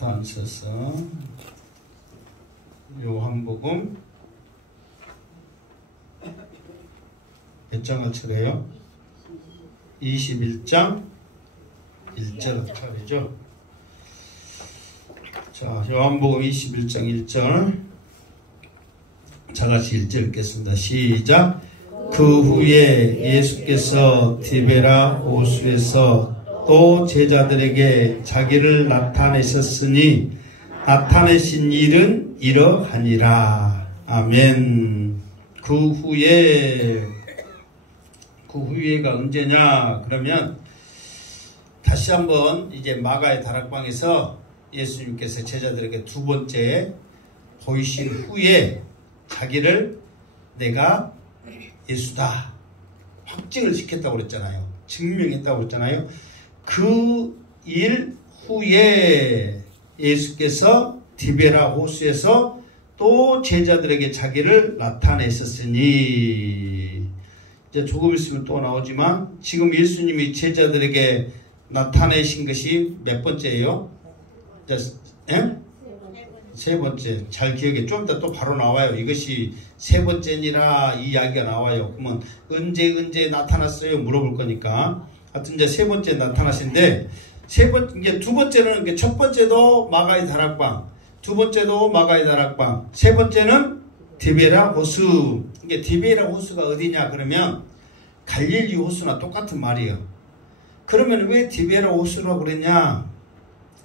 다 앉으셔서 요한복음 몇 장을 쳐래요? 21장 1절 차례죠. 자, 요한복음 21장 1절 자같이 1절 읽겠습니다. 시작. 그 후에 예수께서 디베라 호수에서 또 제자들에게 자기를 나타내셨으니 나타내신 일은 이러하니라. 아멘. 그 후에가 언제냐? 그러면 다시 한번 이제 마가의 다락방에서 예수님께서 제자들에게 두 번째 보이신 후에 자기를 내가 예수다 확증을 시켰다고 그랬잖아요. 증명했다고 그랬잖아요. 그 일 후에 예수께서 디베라 호수에서 또 제자들에게 자기를 나타내셨으니, 이제 조금 있으면 또 나오지만 지금 예수님이 제자들에게 나타내신 것이 몇 번째예요? 세 번째. 잘 기억해. 좀 이따 또 바로 나와요. 이것이 세 번째니라 이 이야기가 나와요. 그러면 언제 나타났어요? 물어볼 거니까. 하여튼 이제 세 번째 나타나신데, 이제 두 번째는 첫 번째도 마가의 다락방, 두 번째도 마가의 다락방, 세 번째는 디베라 호수. 이게 디베라 호수가 어디냐? 그러면 갈릴리 호수나 똑같은 말이에요. 그러면 왜 디베라 호수라고 그랬냐?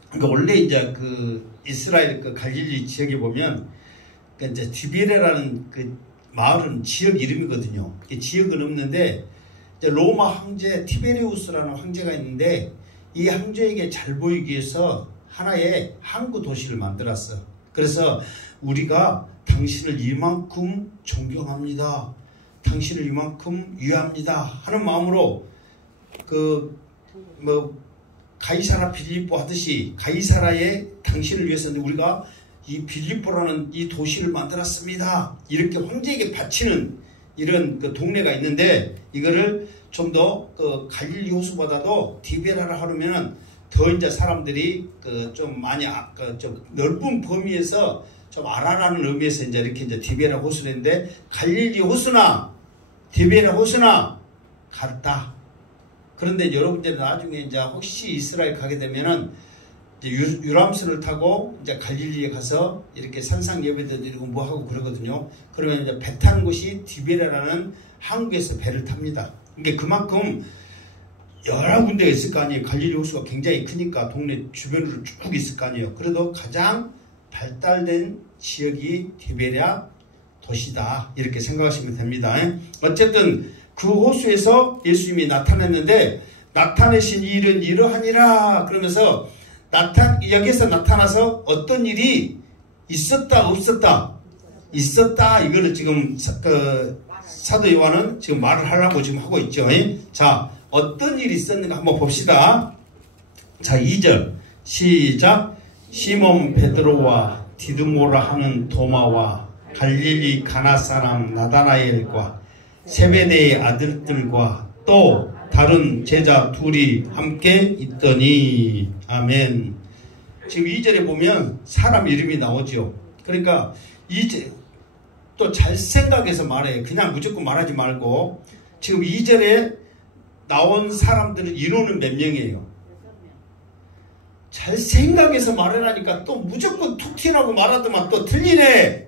그러니까 원래 이제 그 이스라엘 그 갈릴리 지역에 보면 그러니까 이제 디베라라는 그 마을은 지역 이름이거든요. 지역은 없는데 이제 로마 황제 티베리우스라는 황제가 있는데 이 황제에게 잘 보이기 위해서 하나의 항구 도시를 만들었어. 그래서 우리가 당신을 이만큼 존경합니다. 당신을 이만큼 위합니다. 하는 마음으로 가이사라 빌립보 하듯이 가이사라의 당신을 위해서는 우리가 이 빌립보라는 이 도시를 만들었습니다. 이렇게 황제에게 바치는 이런 그 동네가 있는데, 이거를 좀 더 그 갈릴리 호수보다도 디베라라 하려면은 더 이제 사람들이 그 좀 많이 좀 넓은 범위에서 좀 알아라는 의미에서 이제 이렇게 이제 디베라 호수를 했는데, 갈릴리 호수나 디베라 호수나 같다. 그런데 여러분들이 나중에 이제 혹시 이스라엘 가게 되면은 이제 유람선을 타고 이제 갈릴리에 가서 이렇게 산상 예배도 드리고 뭐 하고 그러거든요. 그러면 이제 배 타는 곳이 디베라라는 항구에서 배를 탑니다. 그러니까 그만큼 여러 군데가 있을 거 아니에요. 갈릴리 호수가 굉장히 크니까 동네 주변으로 쭉 있을 거 아니에요. 그래도 가장 발달된 지역이 디베라 도시다. 이렇게 생각하시면 됩니다. 어쨌든 그 호수에서 예수님이 나타났는데, 나타내신 일은 이러하니라 그러면서 여기서 나타나서 어떤 일이 있었다 없었다? 있었다. 이거를 지금 사도 요한은 지금 말을 하려고 지금 하고 있죠. 자, 어떤 일이 있었는가 한번 봅시다. 자, 2절 시작. 시몬 베드로와 디드모라 하는 도마와 갈릴리 가나 사람 나다나엘과 세베대의 아들들과 또 다른 제자 둘이 함께 있더니. 아멘. 지금 2절에 보면 사람 이름이 나오죠. 그러니까 이제 또 잘 생각해서 말해요. 그냥 무조건 말하지 말고. 지금 2절에 나온 사람들은 인원은 몇 명이에요? 잘 생각해서 말하라니까 또 무조건 툭 튀라고 말하더만 또 틀리네.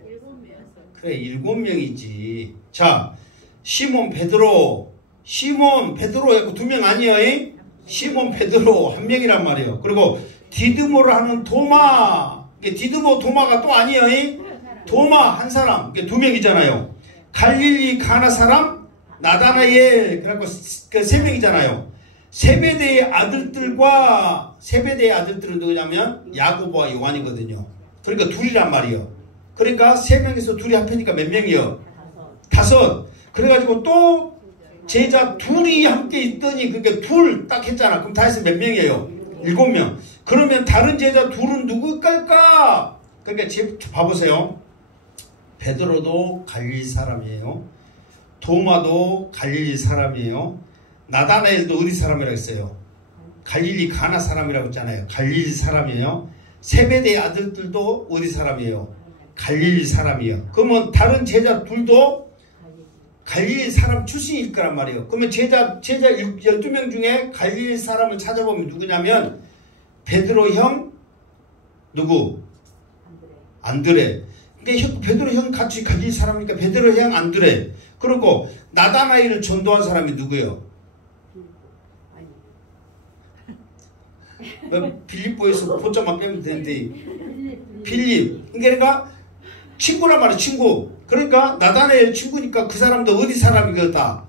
그래, 7명이지. 자, 시몬 베드로 약간 2명 아니에요? 시몬 베드로 1명이란 말이에요. 그리고 디드모를 하는 도마, 디드모 도마가 또 아니에요? 도마 한 사람, 2명이잖아요. 갈릴리 가나 사람 나다나엘, 그래갖고 그 3명이잖아요. 세베대의 아들들은 누구냐면 야고보와 요한이거든요. 그러니까 둘이란 말이에요. 그러니까 3명에서 둘이 합하니까 몇 명이요? 5. 그래가지고 또 제자 둘이 함께 있더니, 그러니까 둘 딱 했잖아. 그럼 다 해서 몇 명이에요? 7명. 그러면 다른 제자 둘은 누굴까? 그러니까 봐보세요. 베드로도 갈릴리 사람이에요. 도마도 갈릴리 사람이에요. 나다나엘도 어디 사람이라고 했어요? 갈릴리 가나 사람이라고 했잖아요. 갈릴리 사람이에요. 세베대의 아들들도 어디 사람이에요? 갈릴리 사람이에요. 그러면 다른 제자 둘도 갈릴리 사람 출신일 거란 말이에요. 그러면 제자 12명 중에 갈릴리 사람을 찾아보면 누구냐면 베드로 형 누구? 안드레. 그러니까 베드로 형 같이 갈릴리 사람이니까 베드로 형 안드레. 그리고 나다나엘을 전도한 사람이 누구예요? 빌립보에서 포점만 빼면 되는데 빌립. 그러니까 친구란 말이야, 친구. 그러니까 나다나엘 친구니까 그 사람도 어디 사람이겠다?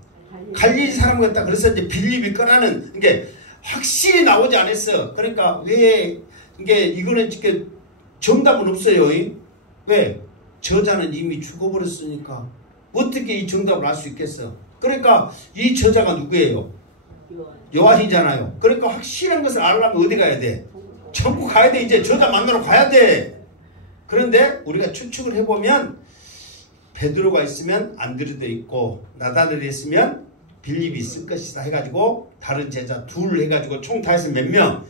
갈릴리 사람이겠다. 그래서 이제 빌립이 꺼라는 이게 확실히 나오지 않았어. 그러니까 왜 이게 이거는 이렇게 정답은 없어요. 왜? 저자는 이미 죽어버렸으니까 어떻게 이 정답을 알 수 있겠어? 그러니까 이 저자가 누구예요? 요한이잖아요. 그러니까 확실한 것을 알려면 어디 가야 돼? 천국 가야 돼. 이제 저자 만나러 가야 돼. 그런데 우리가 추측을 해보면 베드로가 있으면 안드레도 있고 나다나엘이 있으면 빌립이 있을 것이다 해가지고 다른 제자 둘 해가지고 총 다 해서 몇 명?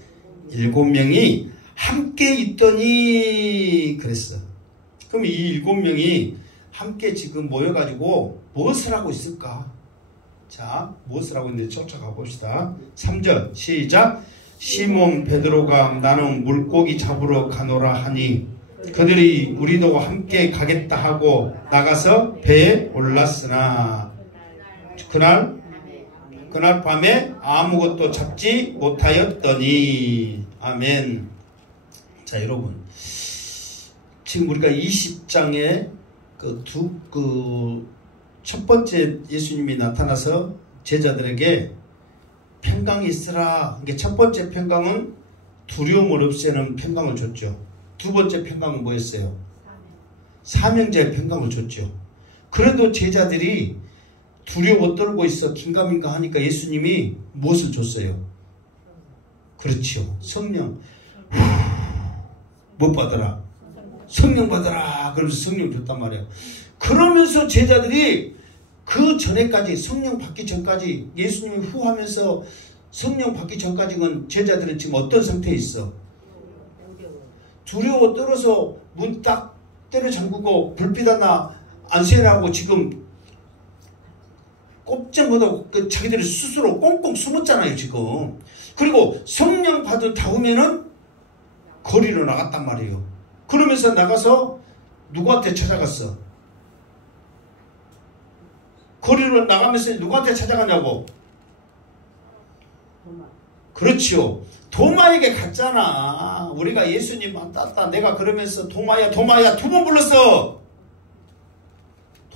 7명이 함께 있더니 그랬어. 그럼 이 7명이 함께 지금 모여가지고 무엇을 하고 있을까? 자, 무엇을 하고 있는지 쫓아가 봅시다. 3절 시작. 시몬 베드로가 나는 물고기 잡으러 가노라 하니 그들이 우리도 함께 가겠다 하고 나가서 배에 올랐으나 그날 밤에 아무것도 잡지 못하였더니. 아멘. 자, 여러분, 지금 우리가 20장에 첫 번째 예수님이 나타나서 제자들에게 평강이 있으라. 이게 첫 번째 평강은 두려움을 없애는 평강을 줬죠. 두 번째 평강은 뭐였어요? 사명자의 평강을 줬죠. 그래도 제자들이 두려워 떨고 있어 긴가민가 하니까 예수님이 무엇을 줬어요? 그렇죠. 성령. 못 받아라. 성령 받아라. 그러면서 성령 줬단 말이에요. 그러면서 제자들이 그 전에까지 성령 받기 전까지 예수님이 후하면서 성령 받기 전까지는 제자들은 지금 어떤 상태에 있어? 두려워 떨어서 문 딱 때려 잠그고 불빛 하나 안 쐬라고 지금 꼼짝 못하고 자기들이 스스로 꽁꽁 숨었잖아요 지금. 그리고 성령 받은 다음에는 거리로 나갔단 말이에요. 그러면서 나가서 누구한테 찾아갔어? 거리로 나가면서 누구한테 찾아가냐고? 그렇지요. 도마에게 갔잖아. 우리가 예수님 만났다. 내가 그러면서 도마야 두 번 불렀어.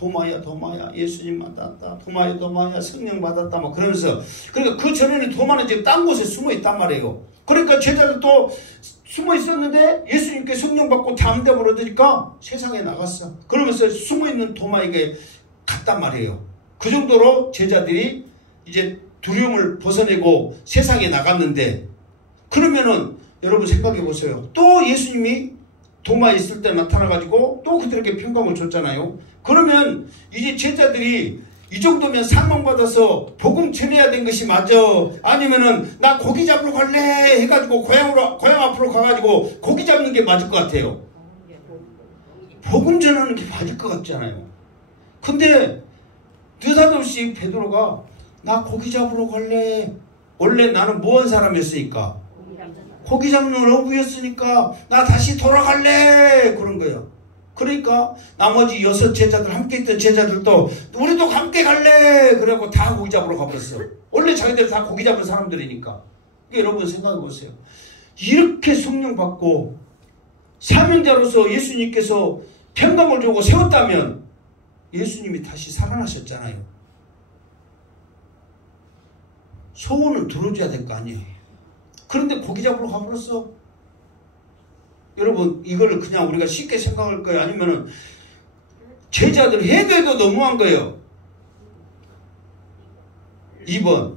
도마야 예수님 만났다. 도마야 성령 받았다. 막 그러면서. 그러니까 그 전에는 도마는 지금 딴 곳에 숨어 있단 말이에요. 그러니까 제자들도 숨어 있었는데 예수님께 성령 받고 담대함을 얻으니까 세상에 나갔어. 그러면서 숨어 있는 도마에게 갔단 말이에요. 그 정도로 제자들이 이제 두려움을 벗어내고 세상에 나갔는데, 그러면은 여러분 생각해 보세요. 또 예수님이 도마에 있을 때 나타나가지고 또 그들에게 평강을 줬잖아요. 그러면 이제 제자들이 이 정도면 사명받아서 복음 전해야 된 것이 맞아? 아니면은 나 고기 잡으러 갈래 해가지고 고향 앞으로 가가지고 고기 잡는 게 맞을 것 같아요. 복음 전하는 게 맞을 것 같잖아요. 근데 느닷없이 베드로가 나 고기 잡으러 갈래. 원래 나는 뭐한 사람이었으니까? 고기 잡는 어부였으니까 나 다시 돌아갈래. 그런 거예요. 그러니까 나머지 6 제자들 함께 있던 제자들도 우리도 함께 갈래. 그래갖고 다 고기 잡으러 가버렸어. 원래 자기들 다 고기 잡은 사람들이니까. 여러분 생각해 보세요. 이렇게 성령 받고 사명자로서 예수님께서 평강을 주고 세웠다면 예수님이 다시 살아나셨잖아요. 소원을 들어줘야 될 거 아니에요. 그런데 고기 잡으러 가버렸어. 여러분 이거를 그냥 우리가 쉽게 생각할 거예요? 아니면은 제자들 해도 너무한 거예요? 2번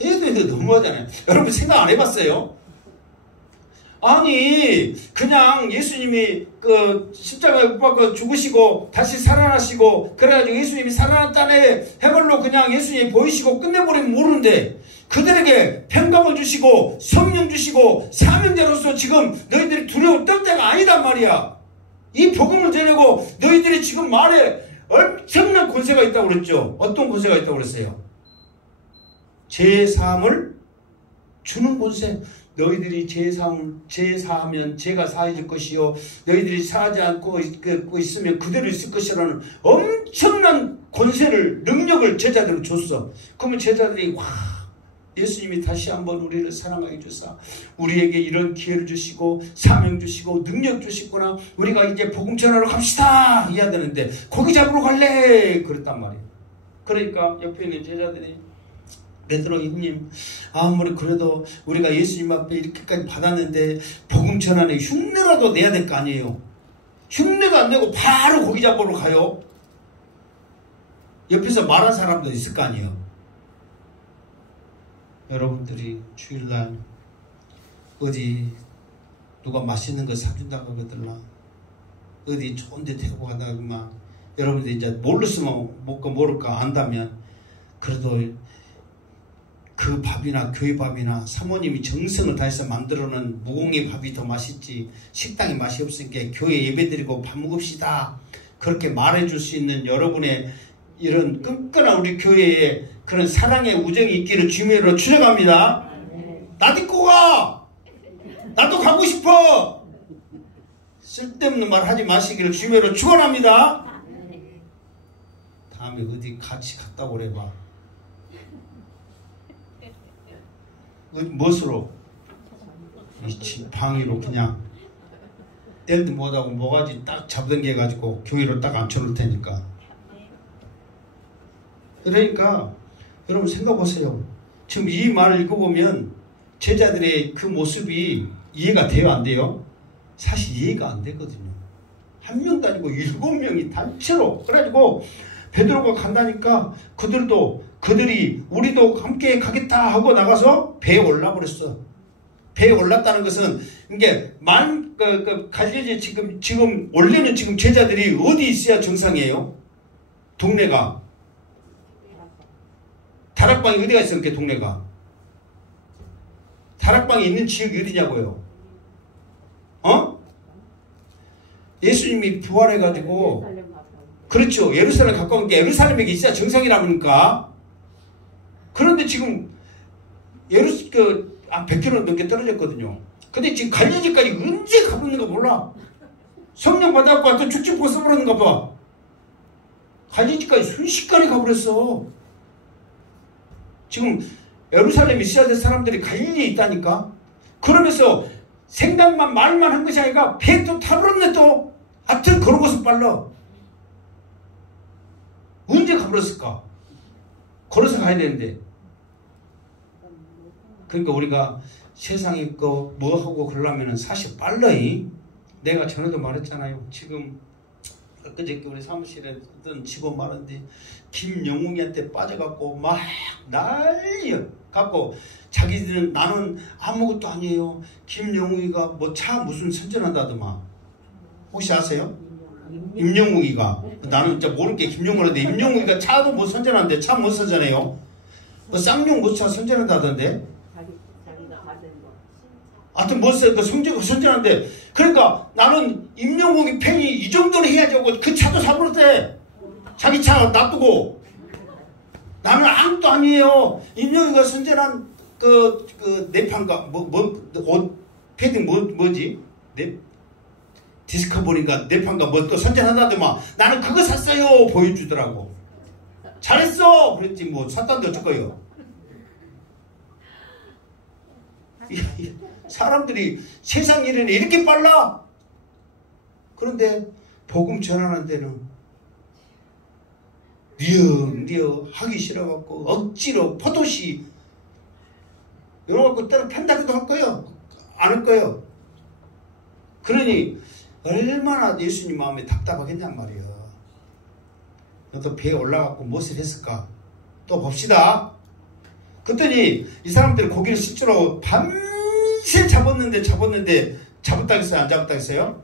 해도 너무하잖아요. 여러분 생각 안 해봤어요? 아니 그냥 예수님이 그 십자가에 못 박혀 죽으시고 다시 살아나시고 그래가지고 예수님이 살아났다네 해걸로 그냥 예수님이 보이시고 끝내버리면 모르는데 그들에게 평강을 주시고 성령 주시고 사명자로서 지금 너희들이 두려워 떨 때가 아니단 말이야. 이 복음을 전하고 너희들이 지금 말에 엄청난 권세가 있다고 그랬죠. 어떤 권세가 있다고 그랬어요? 제사함을 주는 권세. 너희들이 제사하면 제가 사해질 것이요 너희들이 사하지 않고 있으면 그대로 있을 것이라는 엄청난 권세를 능력을 제자들은 줬어. 그러면 제자들이 예수님이 다시 한번 우리를 사랑하게 주사 우리에게 이런 기회를 주시고 사명 주시고 능력 주시구나. 우리가 이제 복음 전하러 갑시다 해야 되는데 고기 잡으러 갈래 그랬단 말이에요. 그러니까 옆에 있는 제자들이 베드로 형님 아무리 그래도 우리가 예수님 앞에 이렇게까지 받았는데 복음 전하는 흉내라도 내야 될 거 아니에요. 흉내도 안 내고 바로 고기 잡으러 가요. 옆에서 말한 사람도 있을 거 아니에요. 여러분들이 주일날 어디 누가 맛있는 거 사준다고 하거들라 어디 좋은 데 데리고 가다가 여러분들이 이제 모르시면 모를까 안다면 그래도 그 밥이나 교회 밥이나 사모님이 정성을 다해서 만들어놓은 무공의 밥이 더 맛있지 식당에 맛이 없으니까 교회 예배드리고 밥 먹읍시다 그렇게 말해줄 수 있는 여러분의 이런 끈끈한 우리 교회에 그런 사랑의 우정이 있기를 주님으로 추정합니다. 나도 입고 가! 나도 가고 싶어! 쓸데없는 말 하지 마시기를 주님으로 축원합니다. 다음에 어디 같이 갔다 오래봐. 멋으로 방위로 그냥 뗄도 못하고 모가지 딱 잡던게 가지고 교회로 딱 앉혀놓을 테니까. 그러니까 여러분 생각해보세요. 지금 이 말을 읽어보면 제자들의 그 모습이 이해가 돼요 안 돼요? 사실 이해가 안 되거든요. 한 명도 아니고 7명이 단체로 그래가지고 베드로가 간다니까 그들이 우리도 함께 가겠다 하고 나가서 배에 올라버렸어. 배에 올랐다는 것은 이게 갈릴리 지금 원래는 지금 제자들이 어디 있어야 정상이에요? 동네가 다락방이 어디가 있어? 이렇게 동네가 다락방이 있는 지역이 어디냐고요? 예수님이 부활해가지고 그렇죠. 예루살렘 가까운 게 예루살렘에 있어야 정상이라니까. 그런데 지금 100km 넘게 떨어졌거든요. 근데 지금 갈릴리까지 언제 가버렸는가 몰라. 성령 받아갖고 왔던 축축 벗어버렸는가 봐. 갈릴리까지 순식간에 가버렸어. 지금 예루살렘에 있어야 될 사람들이 갈릴리에 있다니까. 그러면서 생각만 말만 한 것이 아니라 배도 타버렸네 또. 하여튼 걸어가서 빨라. 언제 가버렸을까? 걸어서 가야 되는데. 그러니까 우리가 세상에 뭐 하고 그러려면 사실 빨라이. 내가 전에도 말했잖아요. 지금 엊그저께 우리 사무실에 어떤 직원 말한데 김영웅이한테 빠져갖고 막 난리야. 갖고 자기들은 나는 아무것도 아니에요. 김영웅이가 뭐 차 무슨 선전한다더만. 혹시 아세요? 임영웅이가. 나는 진짜 모를 게 김영웅인데 임영웅이가 차도 못 선전하는데 차 못 선전해요. 뭐 쌍용 뭐 차 선전한다던데. 하여튼 뭐 선전하는데 그러니까 나는 임영웅이 팬이 이 정도는 해야지 하고 그 차도 사버렸대. 자기 차 놔두고. 나는 아무것도 아니에요. 임영웅이가 선전한 그 내판가 옷 패딩 뭐지? 디스커버리인가 내판가 뭐 또 선전한다더만. 나는 그거 샀어요 보여주더라고. 잘했어 그랬지 뭐 샀단데 어쩔 거예요. 사람들이 세상 일에는 이렇게 빨라. 그런데 복음 전하는 데는 니어 하기 싫어갖고 억지로 포도시 이러갖고 때로 편다기도 할 거예요. 안 할 거예요. 그러니 얼마나 예수님 마음에 답답하겠냔 말이에요. 또 배에 올라가고 무엇을 했을까? 또 봅시다. 그랬더니 이 사람들이 고기를 실제로 밤새 잡았는데 잡았다겠어요? 안 잡았다겠어요?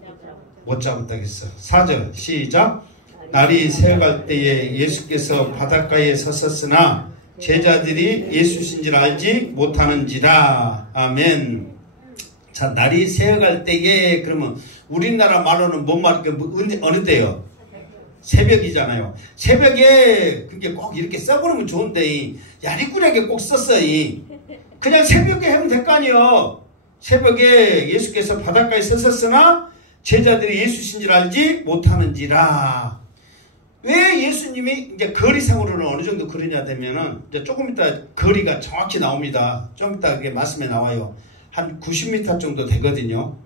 못 잡았다겠어요. 4절 시작. 날이 새어갈 때에 예수께서 바닷가에 섰었으나 제자들이 예수신 줄 알지 못하는지라. 아멘. 자, 날이 새어갈 때에, 그러면 우리나라 말로는 뭔 말일까? 어느 때요? 새벽이잖아요. 새벽에 그게 꼭 이렇게 써버리면 좋은데 야리꾸레게 꼭 썼어요. 그냥 새벽에 하면 될 거 아니에요. 새벽에 예수께서 바닷가에 서셨으나 제자들이 예수신 줄 알지 못하는지라. 왜 예수님이 이제 거리상으로는 어느 정도 그러냐 되면은 이제 조금 이따 거리가 정확히 나옵니다. 좀 이따 그게 말씀에 나와요. 한 90m 정도 되거든요.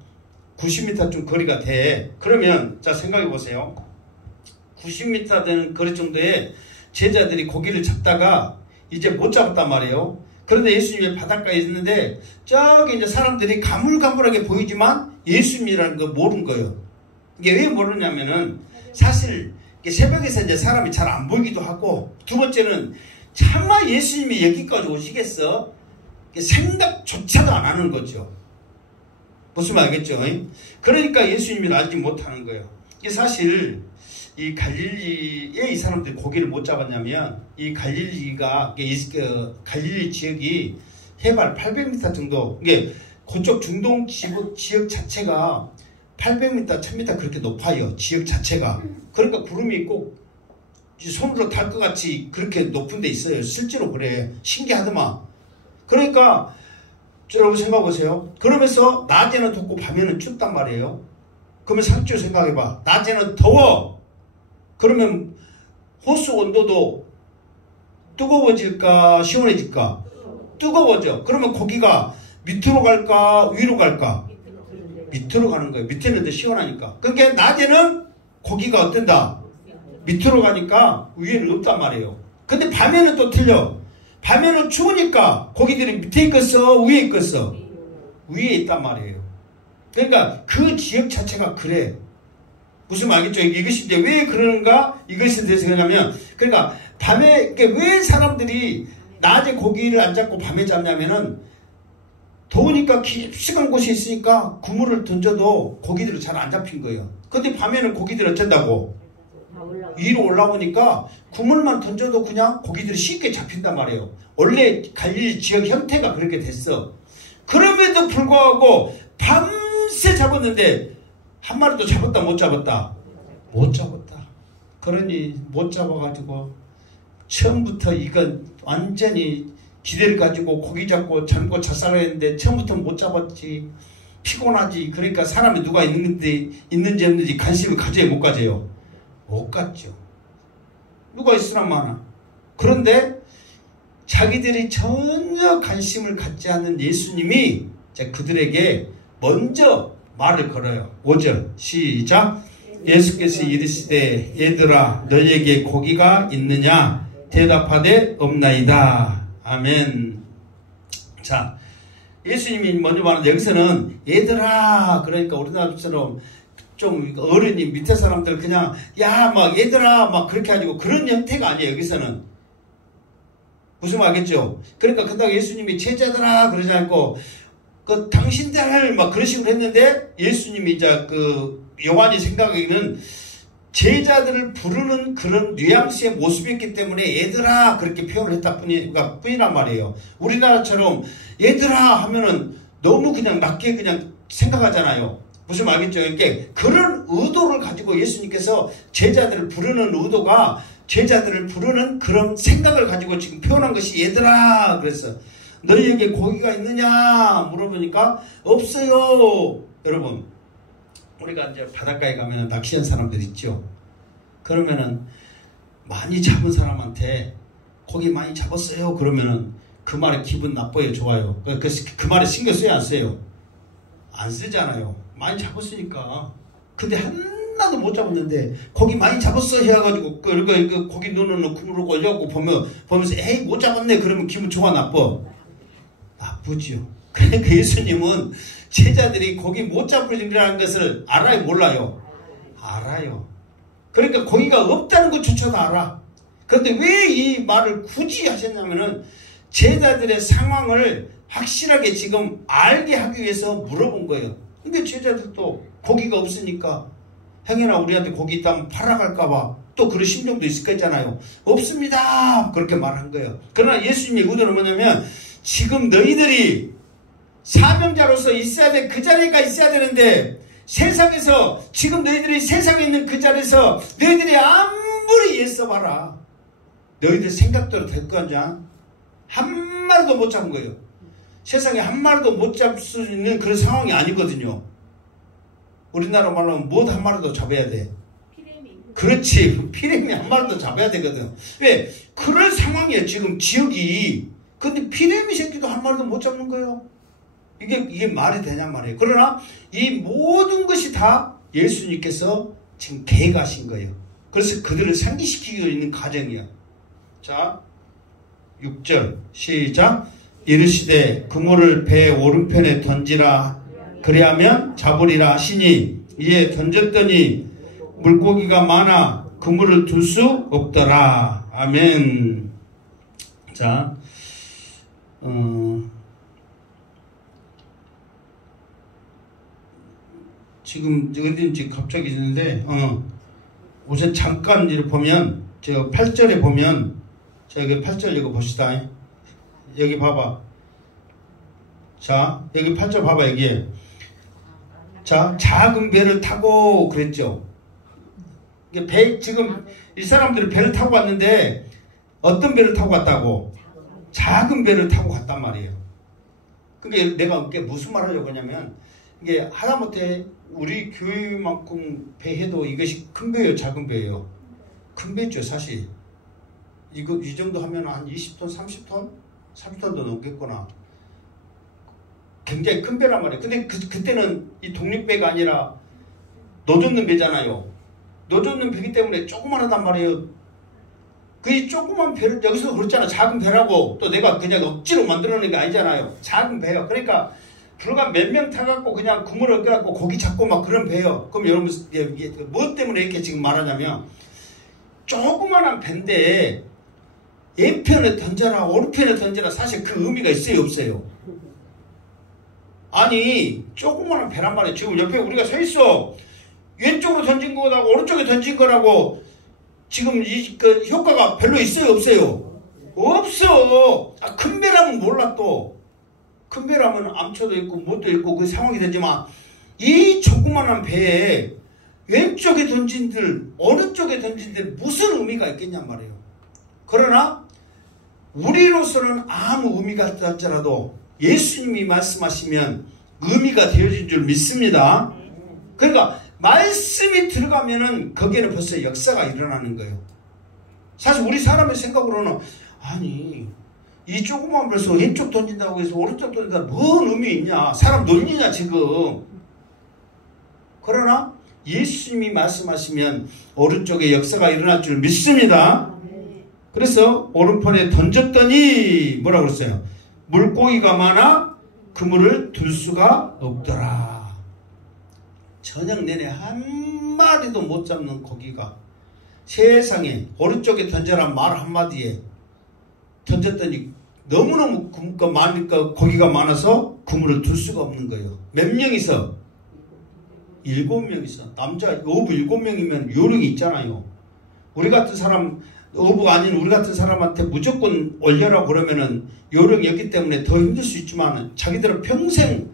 90m 좀 거리가 돼. 그러면 자 생각해 보세요. 90m 되는 거리 정도에 제자들이 고기를 잡다가 이제 못 잡았단 말이에요. 그런데 예수님이 바닷가에 있는데 저기 이제 사람들이 가물가물하게 보이지만 예수님이라는 거 모르는 거예요. 이게 왜 모르냐면은 사실 새벽에서 이제 사람이 잘 안 보이기도 하고, 두 번째는 차마 예수님이 여기까지 오시겠어? 생각조차도 안 하는 거죠. 무슨 말 알겠죠? 그러니까 예수님을 알지 못하는 거예요. 이게 사실 이 갈릴리에 이 사람들이 고기를 못 잡았냐면, 이 갈릴리가 갈릴리 지역이 해발 800m 정도, 이게 그쪽 중동 지역 자체가 800m, 1000m 그렇게 높아요. 지역 자체가. 그러니까 구름이 꼭 손으로 달 것 같이 그렇게 높은 데 있어요. 실제로 그래. 신기하더만. 그러니까 여러분 생각해 보세요. 그러면서 낮에는 덥고 밤에는 춥단 말이에요. 그러면 상주 생각해봐. 낮에는 더워. 그러면 호수 온도도 뜨거워질까 시원해질까? 뜨거워져. 그러면 고기가 밑으로 갈까 위로 갈까? 밑으로 가는 거예요. 밑에는 더 시원하니까. 그러니까 낮에는 고기가 어떤다? 밑으로 가니까 위에는 없단 말이에요. 근데 밤에는 또 틀려. 밤에는 추우니까 고기들이 밑에 있겠어? 위에 있겠어? 위에 있단 말이에요. 그러니까 그 지역 자체가 그래. 무슨 말이겠죠? 이것이 이제 왜 그러는가? 이것에 대해서 그러냐면, 그러니까 밤에, 왜 사람들이 낮에 고기를 안 잡고 밤에 잡냐면은, 더우니까 깊숙한 곳에 있으니까 그물을 던져도 고기들이 잘 안 잡힌 거예요. 근데 밤에는 고기들이 어쩐다고? 위로 올라오니까 그물만 던져도 그냥 고기들이 쉽게 잡힌단 말이에요. 원래 갈릴리 지역 형태가 그렇게 됐어. 그럼에도 불구하고 밤새 잡았는데 한 마리도 잡았다 못 잡았다? 못 잡았다. 그러니 못 잡아가지고 처음부터 이건 완전히 기대를 가지고 고기 잡고 잠고 잤살아야 했는데 처음부터 못 잡았지. 피곤하지. 그러니까 사람이 누가 있는지 없는지 관심을 가져야 못 가져요. 못 갔죠. 누가 있으나 마나. 그런데 자기들이 전혀 관심을 갖지 않는 예수님이 그들에게 먼저 말을 걸어요. 5절 시작. 예수께서 이르시되 얘들아 너희에게 고기가 있느냐? 대답하되 없나이다. 아멘. 자, 예수님이 먼저 말하는 여기서는 얘들아, 그러니까 우리나라처럼 좀 어른이 밑에 사람들 그냥 야 막 얘들아 막 그렇게 하고 그런 형태가 아니에요. 여기서는 무슨 말 알겠죠? 그러니까 그다가 예수님이 제자들아 그러지 않고 그 당신들 막 그런 식으로 했는데, 예수님이 이제 그 요한이 생각하기는 제자들을 부르는 그런 뉘앙스의 모습이었기 때문에 얘들아 그렇게 표현을 했다 뿐이란 말이에요. 우리나라처럼 얘들아 하면은 너무 그냥 낮게 그냥 생각하잖아요. 무슨 말이겠죠? 그러니까 그런 의도를 가지고 예수님께서 제자들을 부르는 의도가 제자들을 부르는 그런 생각을 가지고 지금 표현한 것이 얘들아 그래서 너희에게 고기가 있느냐 물어보니까 없어요. 여러분 우리가 이제 바닷가에 가면 낚시한 사람들 있죠. 그러면은 많이 잡은 사람한테 고기 많이 잡았어요. 그러면은 그 말에 기분 나빠요, 좋아요? 그 말에 신경 써야 안 써요? 안 쓰잖아요. 많이 잡았으니까. 근데 하나도 못 잡았는데 고기 많이 잡았어 해가지고 그 고기 넣는 그물을 올려갖고 보면서 에이 못 잡았네 그러면 기분 좋아 나빠? 나쁘죠. 그러니까 예수님은 제자들이 고기 못 잡으리라는 것을 알아요, 몰라요? 알아요. 그러니까 고기가 없다는 것조차도 알아. 그런데 왜 이 말을 굳이 하셨냐면은 제자들의 상황을 확실하게 지금 알게 하기 위해서 물어본 거예요. 근데 제자들도 고기가 없으니까 행여나 우리한테 고기 있다면 팔아갈까봐 또 그런 심정도 있을 거잖아요. 없습니다. 그렇게 말한 거예요. 그러나 예수님의 의도는 뭐냐면 지금 너희들이 사명자로서 있어야 돼. 그 자리가 있어야 되는데 세상에서 지금 너희들이 세상에 있는 그 자리에서 너희들이 아무리 애써봐라. 너희들 생각대로 될 거냐? 한 마리도 못 잡은 거예요. 세상에 한 마리도 못 잡을 수 있는 그런 상황이 아니거든요. 우리나라 말로 하면 못 한 마리도 잡아야 돼. 그렇지. 피레미 한 마리도 잡아야 되거든. 왜? 그럴 상황이에요. 지금 지역이. 근데 피레미 새끼도 한 마리도 못 잡는 거예요. 이게 말이 되냐 말이에요. 그러나 이 모든 것이 다 예수님께서 지금 계획하신 거예요. 그래서 그들을 상기시키고 있는 과정이에요. 자, 6절 시작. 이르시되 그물을 배 오른편에 던지라 그리하면 잡으리라 하시니 이에 던졌더니 물고기가 많아 그물을 둘 수 없더라. 아멘. 자, 지금 어딘지 갑자기 있는데 우선 잠깐 이렇게 보면 저 8절에 보면 자 여기 8절 이거 봅시다. 여기 봐봐. 자 여기 8절 봐봐. 여기에 자 작은 배를 타고 그랬죠. 배 지금 이 사람들이 배를 타고 왔는데 어떤 배를 타고 왔다고? 작은 배를 타고 갔단 말이에요. 그게 내가 무슨 말 하려고 하냐면 이게 하다못해 우리 교회만큼 배해도 이것이 큰 배예요, 작은 배예요? 큰 배죠, 사실. 이거 이 정도 하면 한 20톤, 30톤? 30톤도 넘겠구나. 굉장히 큰 배란 말이에요. 근데 그때는 이 독립배가 아니라 노젓는 배잖아요. 노젓는 배기 때문에 조그만하단 말이에요. 그 조그만 배를 여기서 그렇잖아. 작은 배라고. 또 내가 그냥 억지로 만들어낸 게 아니잖아요. 작은 배요. 그러니까 불과 몇 명 타갖고 그냥 그물을 껴갖고 고기 잡고 막 그런 배요. 그럼 여러분 이게 뭐 때문에 이렇게 지금 말하냐면 조그만한 배인데 왼편에 던져라 오른편에 던져라 사실 그 의미가 있어요 없어요? 아니 조그만한 배란 말이에요. 지금 옆에 우리가 서 있어. 왼쪽으로 던진 거라고 오른쪽에 던진 거라고 지금 그 효과가 별로 있어요 없어요? 없어. 큰 배라면 몰라 또. 큰 배라면 암초도 있고 뭣도 있고 그 상황이 되지만 이 조그만한 배에 왼쪽에 던진들 오른쪽에 던진들 무슨 의미가 있겠냔 말이에요. 그러나 우리로서는 아무 의미가 없더라도 예수님이 말씀하시면 의미가 되어진 줄 믿습니다. 그러니까 말씀이 들어가면은 거기에는 벌써 역사가 일어나는 거예요. 사실 우리 사람의 생각으로는 아니 이 조그만 배에서 왼쪽 던진다고 해서 오른쪽 던진다 뭔 의미 있냐? 사람 놀리냐 지금? 그러나 예수님이 말씀하시면 오른쪽에 역사가 일어날 줄 믿습니다. 그래서 오른편에 던졌더니 뭐라고 그랬어요? 물고기가 많아 그물을 둘 수가 없더라. 저녁 내내 한 마리도 못 잡는 고기가 세상에 오른쪽에 던져라 말 한마디에 던졌더니 너무너무 고기가 많아서 그물을 둘 수가 없는 거예요. 몇 명이서? 7명이서. 남자 어부 7명이면 요령이 있잖아요. 우리 같은 사람 어부가 아닌 우리 같은 사람한테 무조건 올려라 그러면은 요령이 없기 때문에 더 힘들 수 있지만 자기들은 평생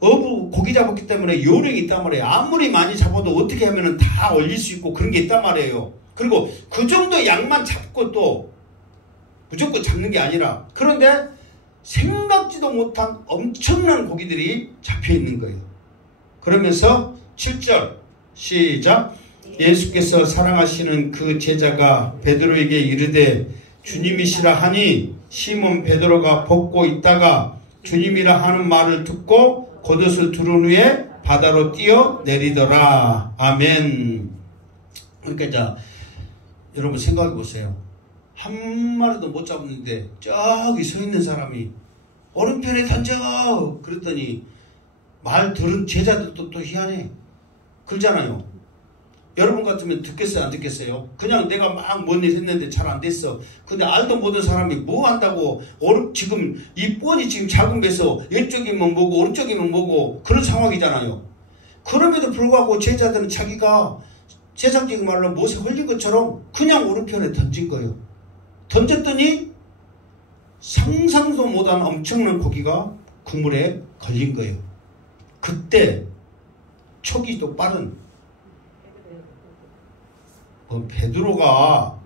어부 고기 잡았기 때문에 요령이 있단 말이에요. 아무리 많이 잡아도 어떻게 하면은 다 올릴 수 있고 그런 게 있단 말이에요. 그리고 그 정도 양만 잡고 또 무조건 잡는 게 아니라 그런데 생각지도 못한 엄청난 고기들이 잡혀 있는 거예요. 그러면서 7절 시작. 예수께서 사랑하시는 그 제자가 베드로에게 이르되 주님이시라 하니 시몬 베드로가 벗고 있다가 주님이라 하는 말을 듣고 겉옷을 두른 후에 바다로 뛰어 내리더라. 아멘. 그러니까 자 여러분 생각해 보세요. 한 마리도 못 잡았는데 저기 서 있는 사람이 오른편에 던져 그랬더니 말 들은 제자들도 또 희한해. 그러잖아요. 여러분 같으면 듣겠어요 안 듣겠어요? 그냥 내가 막 뭔 일 했는데 잘 안 됐어. 근데 알도 모르는 사람이 뭐 한다고 지금 이 뻔히 지금 작은 배에서 왼쪽이면 뭐고 오른쪽이면 뭐고 그런 상황이잖아요. 그럼에도 불구하고 제자들은 자기가 세상적인 말로 못에 홀린 것처럼 그냥 오른편에 던진 거예요. 던졌더니 상상도 못한 엄청난 고기가 국물에 걸린 거예요. 그때 촉이도 빠른 베드로가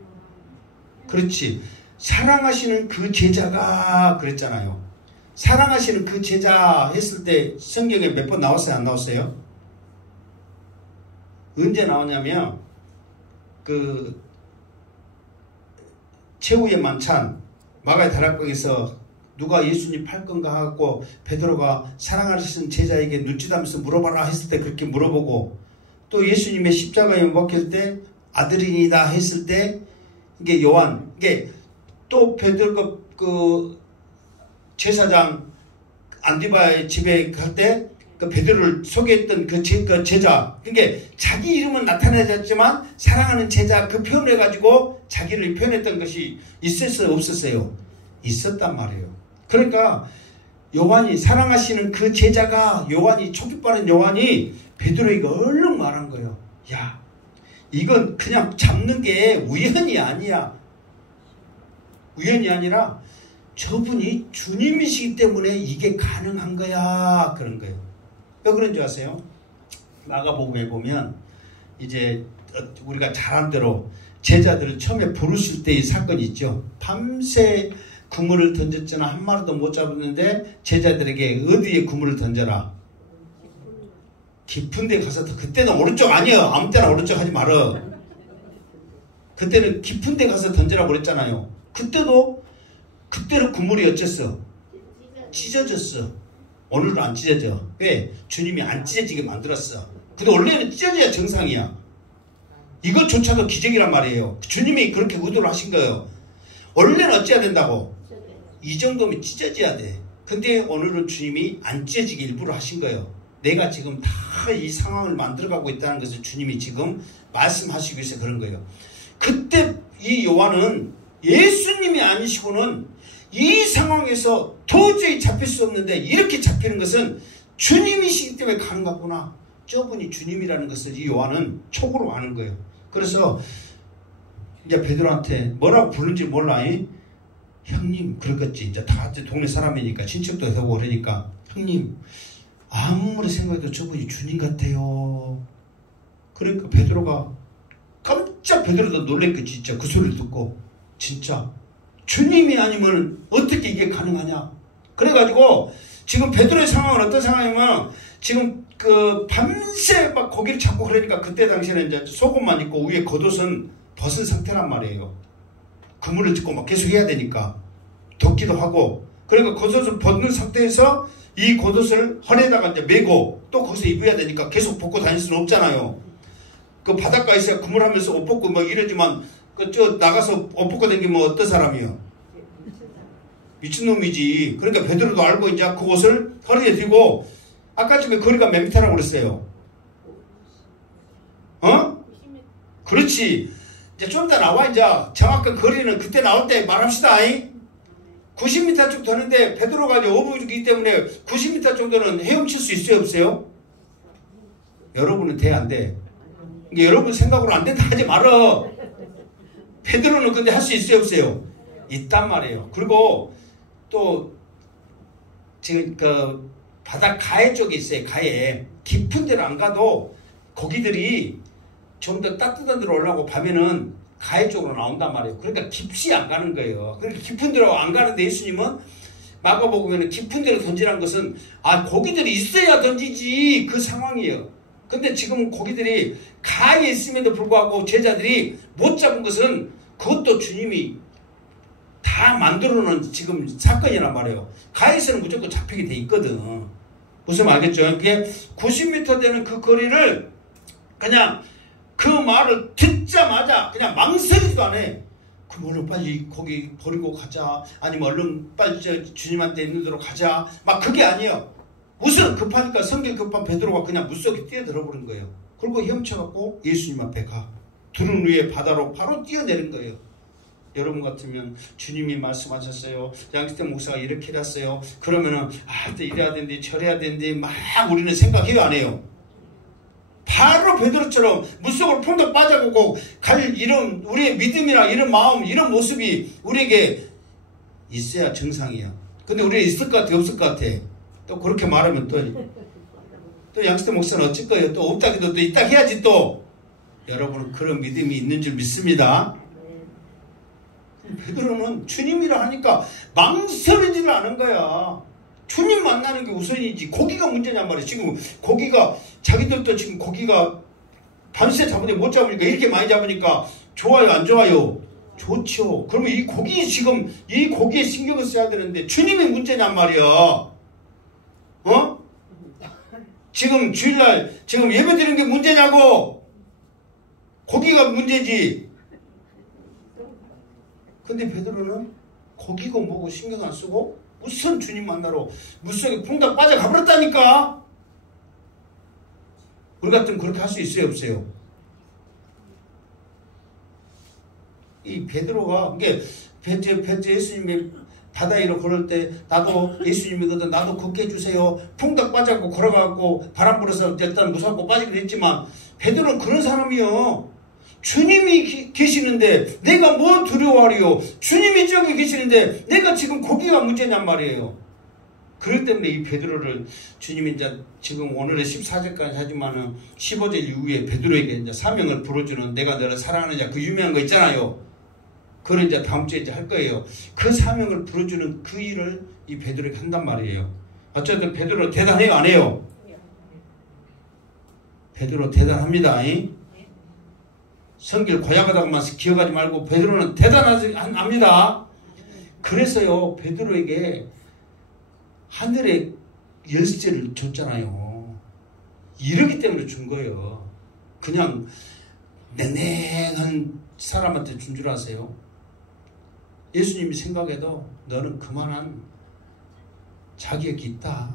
그렇지 사랑하시는 그 제자가 그랬잖아요. 사랑하시는 그 제자 했을 때 성경에 몇 번 나왔어요? 안 나왔어요? 언제 나오냐면 그 최후의 만찬 마가의 다락방에서 누가 예수님 팔 건가 하고 베드로가 사랑하시는 제자에게 눈치다면서 물어봐라 했을 때 그렇게 물어보고 또 예수님의 십자가에 못 박힐 때 아들이니다 했을 때 이게 요한 이게 또 베드로가 그 제사장 안디바의 집에 갈 때 그 베드로를 소개했던 그 제자 그러니까 자기 이름은 나타나졌지만 사랑하는 제자 그 표현을 해가지고 자기를 표현했던 것이 있었어요 없었어요? 있었단 말이에요. 그러니까 요한이 사랑하시는 그 제자가 요한이 촉이 빠른 요한이 베드로에게 얼른 말한 거예요. 야 이건 그냥 잡는 게 우연이 아니야. 우연이 아니라 저분이 주님이시기 때문에 이게 가능한 거야. 그런 거예요. 왜 그런 줄 아세요? 마가복음에 보면 이제 우리가 잘한 대로 제자들을 처음에 부르실 때의 사건이 있죠. 밤새 그물을 던졌잖아. 한 마리도 못 잡았는데 제자들에게 어디에 그물을 던져라. 깊은 데 가서 그때는 오른쪽 아니에요. 아무 때나 오른쪽 하지 말어. 그때는 깊은 데 가서 던지라고 그랬잖아요. 그때는 그물이 어쨌어? 찢어졌어. 오늘도 안 찢어져. 왜? 주님이 안 찢어지게 만들었어. 근데 원래는 찢어져야 정상이야. 이것조차도 기적이란 말이에요. 주님이 그렇게 의도를 하신 거예요. 원래는 어찌해야 된다고? 이 정도면 찢어져야 돼. 근데 오늘은 주님이 안 찢어지게 일부러 하신 거예요. 내가 지금 다 이 상황을 만들어가고 있다는 것을 주님이 지금 말씀하시기 위해서 그런 거예요. 그때 이 요한은 예수님이 아니시고는 이 상황에서 도저히 잡힐 수 없는데 이렇게 잡히는 것은 주님이시기 때문에 가는 것 같구나. 저분이 주님이라는 것을 이 요한은 촉으로 아는 거예요. 그래서 이제 베드로한테 뭐라고 부른지 몰라. 형님 그랬겠지. 이제 다 동네 사람이니까 친척도 되고 그러니까 형님 아무리 생각해도 저분이 주님 같아요. 그러니까 베드로가 깜짝 베드로도 놀랬겠지. 진짜 그 소리를 듣고 진짜 주님이 아니면 어떻게 이게 가능하냐. 그래가지고 지금 베드로의 상황은 어떤 상황이면 지금 그 밤새 막 고기를 잡고 그러니까 그때 당시에는 이제 속옷만 입고 위에 겉옷은 벗은 상태란 말이에요. 그물을 짚고 막 계속 해야 되니까 덥기도 하고 그러니까 겉옷을 벗는 상태에서 이 겉옷을 허리에다가 이제 메고 또 거기서 입어야 되니까 계속 벗고 다닐 수는 없잖아요. 그 바닷가에서 그물하면서 옷 벗고 뭐 이러지만 저 나가서 옷 벗고 다니면 어떤 사람이요? 미친놈이지. 그러니까 베드로도 알고 이제 그 옷을 허리에 들고 아까 전에 거리가 몇 미터라고 그랬어요? 그렇지. 이제 좀 더 나와 이제 정확한 거리는 그때 나올 때 말합시다. 90m 쪽 되는데 베드로가 이제 어부이기 때문에 90m 정도는 헤엄칠 수 있어요 없어요? 여러분은 돼 안 돼? 이게 여러분 생각으로 안 된다 하지 말어. 베드로는 근데 할 수 있어요 없어요? 있단 말이에요. 그리고 또 지금 그 바다 가해 쪽에 있어요. 가해 깊은 데로 안 가도 고기들이 좀 더 따뜻한 데로 올라오고 밤에는 가해 쪽으로 나온단 말이에요. 그러니까 깊이 안 가는 거예요. 그러니까 깊은 데로 안 가는데 예수님은 마가복음에는 깊은 데로 던지라는 것은 고기들이 있어야 던지지 그 상황이에요. 근데 지금 고기들이 가에 있음에도 불구하고 제자들이 못 잡은 것은 그것도 주님이 다 만들어놓은 지금 사건이란 말이에요. 가에서는 무조건 잡히게 돼 있거든. 무슨 알겠죠? 그게 90m 되는 그 거리를 그냥 그 말을 듣자마자 그냥 망설이지도 않아. 그럼 얼른 빨리 거기 버리고 가자. 아니면 얼른 빨리 주님한테 있는 대로 가자. 막 그게 아니에요. 무슨 급하니까 성격 급한 베드로가 그냥 물속에 뛰어들어버린 거예요. 그리고 헤엄쳐갖고 예수님 앞에 가. 두른 위에 바다로 바로 뛰어내린 거예요. 여러분 같으면 주님이 말씀하셨어요. 양기태 목사가 이렇게 했어요. 그러면은 또 이래야 되는데 저래야 되는데 막 우리는 생각해요 안 해요? 바로 베드로처럼 물속으로 펑덕 빠져가고 갈 이런 우리의 믿음이나 이런 마음, 이런 모습이 우리에게 있어야 정상이야. 근데 우리는 있을 것 같아, 없을 것 같아. 또 그렇게 말하면 또 양수태 목사는 어쩔 거예요. 또 없다 해도 또 있다 해야지 또. 여러분은 그런 믿음이 있는 줄 믿습니다. 베드로는 주님이라 하니까 망설이지를 않은 거야. 주님 만나는 게 우선이지. 고기가 문제냔 말이야. 지금 고기가 자기들도 지금 고기가 밤새 잡으니 못 잡으니까 이렇게 많이 잡으니까 좋아요, 안 좋아요? 좋죠. 그러면 이 고기 지금 이 고기에 신경을 써야 되는데 주님이 문제냔 말이야. 어? 지금 주일날 지금 예배 드리는 게 문제냐고. 고기가 문제지. 근데 베드로는 고기고 뭐고 신경 안 쓰고 우선 주님 만나러 물속에 퐁당 빠져가 버렸다니까. 우리 같으면 그렇게 할 수 있어요, 없어요? 이 베드로가 이게 예수님이 바다 위로 걸을 때 나도 예수님이거든, 나도 걷게 해주세요. 퐁당 빠져갖고 걸어가고 바람 불어서 일단 무섭고 빠지긴 했지만 베드로는 그런 사람이요. 주님이 계시는데 내가 뭐 두려워하리요? 주님이 저기 계시는데 내가 지금 고기가 문제냔 말이에요. 그렇기 때문에 이 베드로를 주님이 이제 지금 오늘의 14절까지 하지만은 15절 이후에 베드로에게 이제 사명을 불어주는 내가 너를 사랑하는 자 그 유명한 거 있잖아요. 그걸 이제 다음 주에 이제 할 거예요. 그 사명을 불어주는 그 일을 이 베드로에게 한단 말이에요. 어쨌든 베드로 대단해요, 안 해요? 베드로 대단합니다. 성길 고약하다고만 기억하지 말고 베드로는 대단합니다. 그래서요, 베드로에게 하늘의 열쇠를 줬잖아요. 이러기 때문에 준 거예요. 그냥 냉랭한 사람한테 준 줄 아세요? 예수님이 생각해도 너는 그만한 자격이 있다.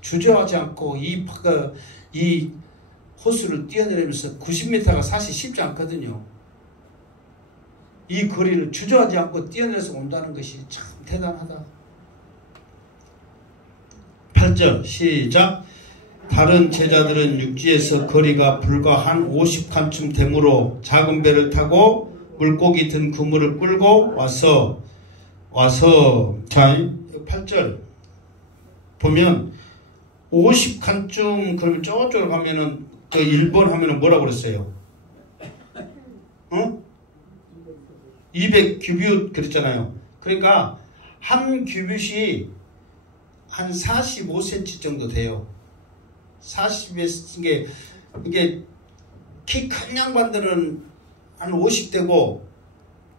주저하지 않고 이 호수를 뛰어내리면서 90m가 사실 쉽지 않거든요. 이 거리를 주저하지 않고 뛰어내려서 온다는 것이 참 대단하다. 8절 시작. 다른 제자들은 육지에서 거리가 불과 한 50칸쯤 되므로 작은 배를 타고 물고기 든 그물을 끌고 와서 자 8절 보면 50칸쯤 그러면 저쪽으로 가면은 그 일본 하면은 뭐라고 그랬어요? 200규빗 그랬잖아요. 그러니까 한 규빗이 한 45cm 정도 돼요. 40에 이게 키 큰 양반들은 한 50대고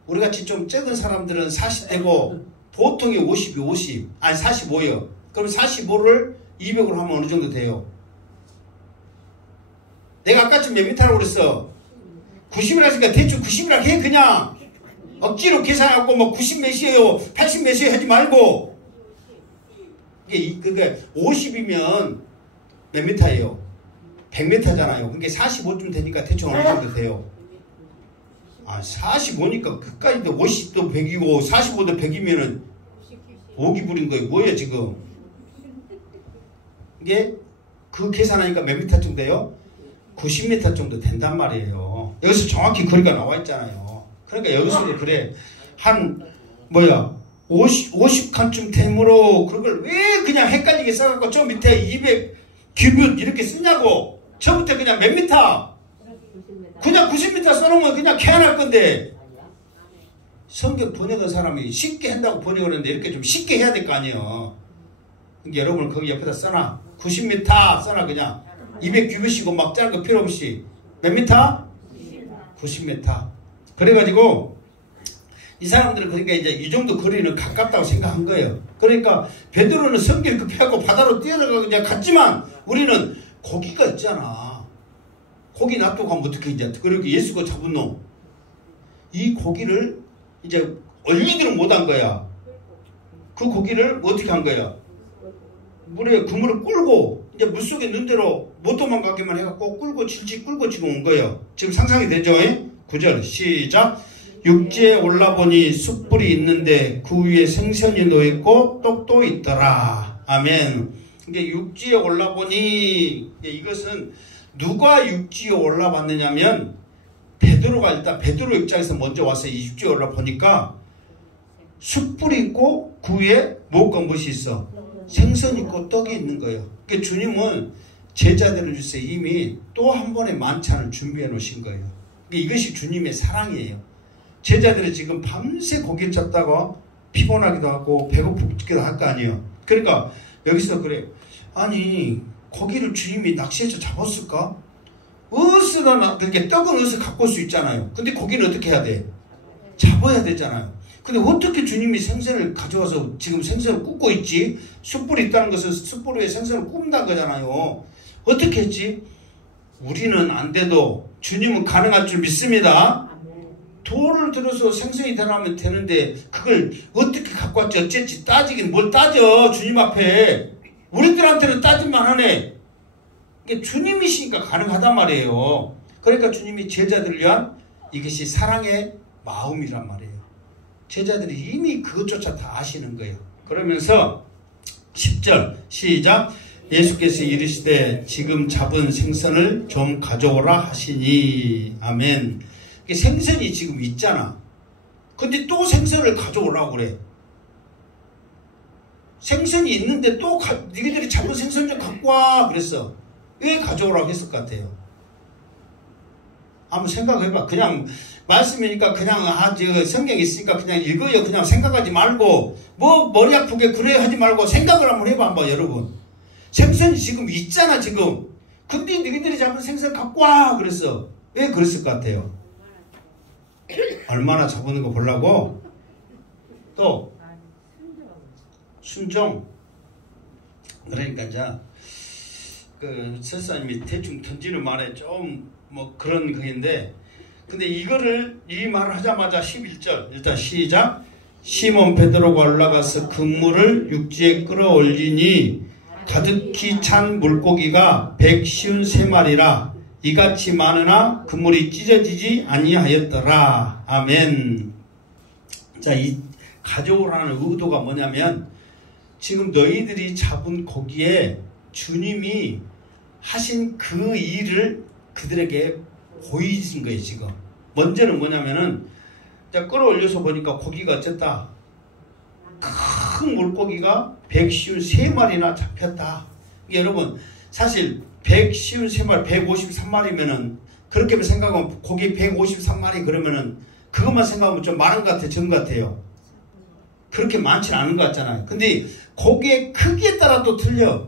우리같이 좀 적은 사람들은 40대고 보통이 50. 아니 45요. 그럼 45를 200으로 하면 어느 정도 돼요? 내가 아까쯤 몇 미터라고 그랬어? 90이라 했으니까 대충 90이라 해. 그냥 억지로 계산하고 뭐 90 몇이에요 80 몇이에요 하지 말고. 그게 50이면 몇 미터예요? 100m잖아요. 그게 45쯤 되니까 대충 어느 정도 돼요? 45니까 그까지도 50도 100이고 45도 100이면은 5기 부린 거예요. 뭐예요 지금? 이게 그 계산하니까 몇 미터 정도 돼요? 90m 정도 된단 말이에요. 여기서 정확히 거리가 나와 있잖아요. 그러니까 여기서도 그래. 한 50칸쯤 되므로 그걸 왜 그냥 헷갈리게 써갖고 저 밑에 200규빗 이렇게 쓰냐고. 저부터 그냥 몇 미터? 그냥 90m 써놓으면 그냥 개안할 건데. 성경 번역한 사람이 쉽게 한다고 번역을 하는데 이렇게 좀 쉽게 해야 될 거 아니에요. 그러니까 여러분 거기 옆에다 써놔. 90m 써놔 그냥. 200규빗이고 막 짜는 거 필요 없이. 몇 미터? 90m. 그래가지고 이 사람들은 그러니까 이제 이 정도 거리는 가깝다고 생각한 거예요. 그러니까 베드로는 성길 급해갖고 바다로 뛰어들어가고 이제 갔지만 우리는 고기가 있잖아. 고기 놔두고 가면 어떻게 이제 그렇게 예수가 잡은 놈. 이 고기를 이제 얼리지는 못한 거야. 그 고기를 어떻게 한 거야? 물에 그물을 끌고 이제 물속에 넣은 대로 못 도망가기만 해갖고 끌고 질질 끌고 지금 온 거예요. 지금 상상이 되죠? 9절 시작. 육지에 올라보니 숯불이 있는데 그 위에 생선이 놓여있고 떡도 있더라. 아멘. 이게 육지에 올라보니 이것은 누가 육지에 올라봤느냐면 베드로가 일단 베드로 입장에서 먼저 와서 이 육지에 올라보니까 숯불이 있고 그 위에 무엇과 무엇이 있어? 생선 있고 떡이 있는 거예요. 그러니까 주님은 제자들을 주세요. 이미 또 한 번의 만찬을 준비해 놓으신 거예요. 그러니까 이것이 주님의 사랑이에요. 제자들이 지금 밤새 고기를 잡다가 피곤하기도 하고 배고프기도 할 거 아니에요. 그러니까 여기서 그래. 아니 고기를 주님이 낚시해서 잡았을까? 그렇게 떡은 어디서 갖고 올 수 있잖아요. 근데 고기는 어떻게 해야 돼? 잡아야 되잖아요. 근데 어떻게 주님이 생선을 가져와서 지금 생선을 굽고 있지? 숯불이 있다는 것은 숯불 위에 생선을 굽는다는 거잖아요. 어떻게 했지? 우리는 안 돼도 주님은 가능할 줄 믿습니다. 돌을 들어서 생선이 되라면 되는데 그걸 어떻게 갖고 왔지? 어쨌지? 따지긴 뭘 따져? 주님 앞에. 우리들한테는 따질만 하네. 그러니까 주님이시니까 가능하단 말이에요. 그러니까 주님이 제자들을 위한 이것이 사랑의 마음이란 말이에요. 제자들이 이미 그것조차 다 아시는 거예요. 그러면서 10절 시작. 예수께서 이르시되 지금 잡은 생선을 좀 가져오라 하시니. 아멘. 생선이 지금 있잖아. 근데 또 생선을 가져오라고 그래. 생선이 있는데 또 너희들이 잡은 생선 좀 갖고 와 그랬어. 왜 가져오라고 했을 것 같아요? 한번 생각해봐. 그냥 말씀이니까 그냥 성경에 있으니까 그냥 읽어요. 그냥 생각하지 말고 뭐 머리 아프게 그래 하지 말고 생각을 한번 해봐. 한번 여러분. 생선이 지금 있잖아 지금. 근데 너희들이 잡은 생선 갖고 와 그랬어. 왜 그랬을 것 같아요? 얼마나 잡는 거 보려고? 또 순종. 그러니까 이제 그 설사님이 대충 던지는 말에 좀 뭐 그런 거인데, 근데 이거를 이 말을 하자마자 11절 일단 시작. 시몬 베드로가 올라가서 그물을 육지에 끌어올리니 가득히 찬 물고기가 153마리라 이같이 많으나 그물이 찢어지지 아니하였더라. 아멘. 자, 이 가져오라는 의도가 뭐냐면 지금 너희들이 잡은 고기에 주님이 하신 그 일을 그들에게 보이신 거예요. 지금 먼저는 뭐냐면은 끌어올려서 보니까 고기가 어쨌다? 큰 물고기가 153마리나 잡혔다. 여러분 사실 153마리 153마리면은 그렇게 생각하면 고기 153마리 그러면은 그것만 생각하면 좀 많은 것 같아요? 적은 것 같아요? 그렇게 많지는 않은 것 같잖아요. 근데 고기의 크기에 따라 또 틀려.